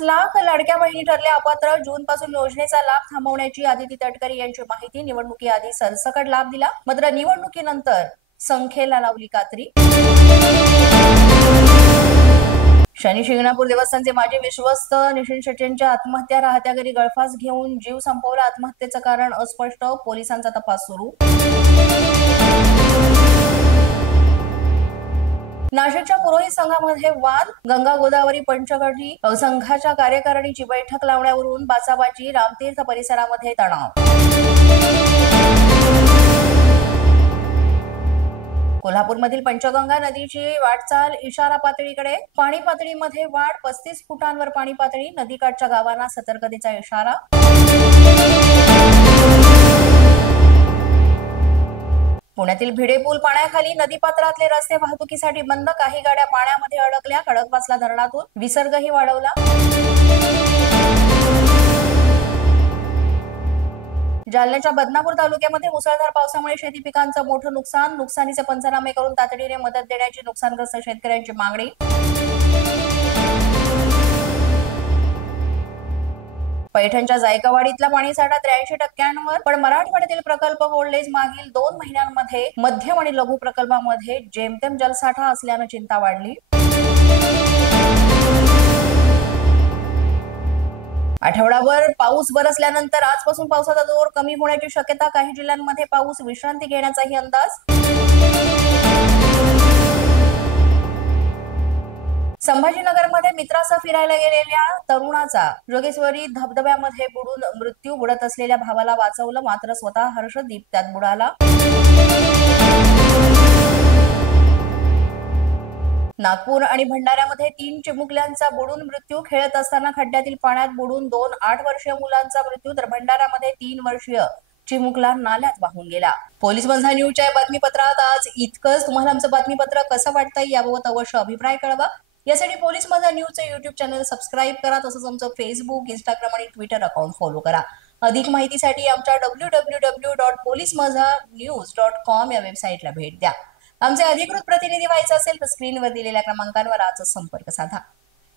लाख लाडक्या बहिणी ठरल्या अपात्र. जून पासून योजनेचा लाभ थांबवण्याची आदिती तटकरे यांची माहिती. निवडणुकीआधी सरसकट लाभ दिला, मात्र निवडणुकीनंतर संख्येला लावली कात्री. शनी शिंगणापूर देवस्थानचे माजी विश्वस्त नितीन शेट्टींच्या आत्महत्या. राहत्या घरी गळफास घेऊन जीव संपवला. आत्महत्येचं कारण अस्पष्ट, पोलिसांचा तपास सुरू. नाशिकच्या पुरोहित संघामध्ये वाद. गंगा गोदावरी पंचगढी संघाच्या कार्यकारिणीची बैठक लावण्यावरून बाचाबाची. रामतीर्थ परिसरामध्ये तणाव. कोल्हापूरमधील पंचगंगा नदीची वाटचाल इशारा पातळीकडे. पाणी पातळीमध्ये वाढ. 35 फुटांवर पाणी पातळी. नदीकाठच्या गावांना सतर्कतेचा इशारा. पुण्यातील भिडे पूल पाण्याखाली. नदीपात्रातले रस्ते वाहतुकीसाठी बंद. काही गाड्या पाण्यामध्ये अडकल्या. खडकवासला धरणातून विसर्गही वाढवला. जालन्याच्या बदनापूर तालुक्यामध्ये मुसळधार पावसामुळे शेती पिकांचं मोठं नुकसान. नुकसानीचे पंचनामे करून तातडीने मदत देण्याची नुकसानग्रस्त शेतकऱ्यांची मागणी. पैठणच्या जायकवाडीतला पाणीसाठा 83%, पण मराठवाड्यातील प्रकल्प गोल्डेज मागील 2 महिन्यांमध्ये मध्यम आणि लघु प्रकल्पामध्ये जेमतेम जलसाठा असल्यानं चिंता वाढली. आठवडाभर पाऊस बरसल्यानंतर आजपासून पावसाचा जोर कमी होण्याची शक्यता. काही जिल्ह्यांमध्ये पाऊस विश्रांती घेण्याचाही अंदाज. संभाजीनगरमध्ये मित्रासह फिरायला गेलेल्या तरुणाचा जोगेश्वरी धबधब्यामध्ये बुडून मृत्यू. बुडत असलेल्या भावाला वाचवलं, मात्र स्वतः हर्षदीप त्यात बुडाला. नागपूर आणि भंडाऱ्यामध्ये 3 चिमुकल्यांचा बुडून मृत्यू. खेळत असताना खड्ड्यातील पाण्यात बुडून 2 8 वर्षीय मुलांचा मृत्यू. तर भंडाऱ्यामध्ये 3 वर्षीय चिमुकला नाल्यात वाहून गेला. पोलीस माझा न्यूजच्या या बातमीपत्रात आज इतकंच. तुम्हाला आमचं बातमीपत्र कसं वाटतंय याबाबत अवश्य अभिप्राय कळवा. यासाठी पोलीस माझा न्यूजचं युट्यूब चॅनल सबस्क्राईब करा. तसंच आमचं फेसबुक, इंस्टाग्राम आणि ट्विटर अकाउंट फॉलो करा. अधिक माहितीसाठी आमच्या www.policemazhanews.com या वेबसाईटला भेट द्या. आमचे अधिकृत प्रतिनिधी व्हायचे असेल तर स्क्रीनवर दिलेल्या क्रमांकांवर आजच संपर्क साधा.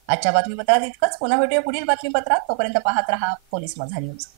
आजच्या बातमीपत्रात इतकंच. पुन्हा भेटूया पुढील बातमीपत्रात. तोपर्यंत पाहत रहा पोलीस माझा न्यूज.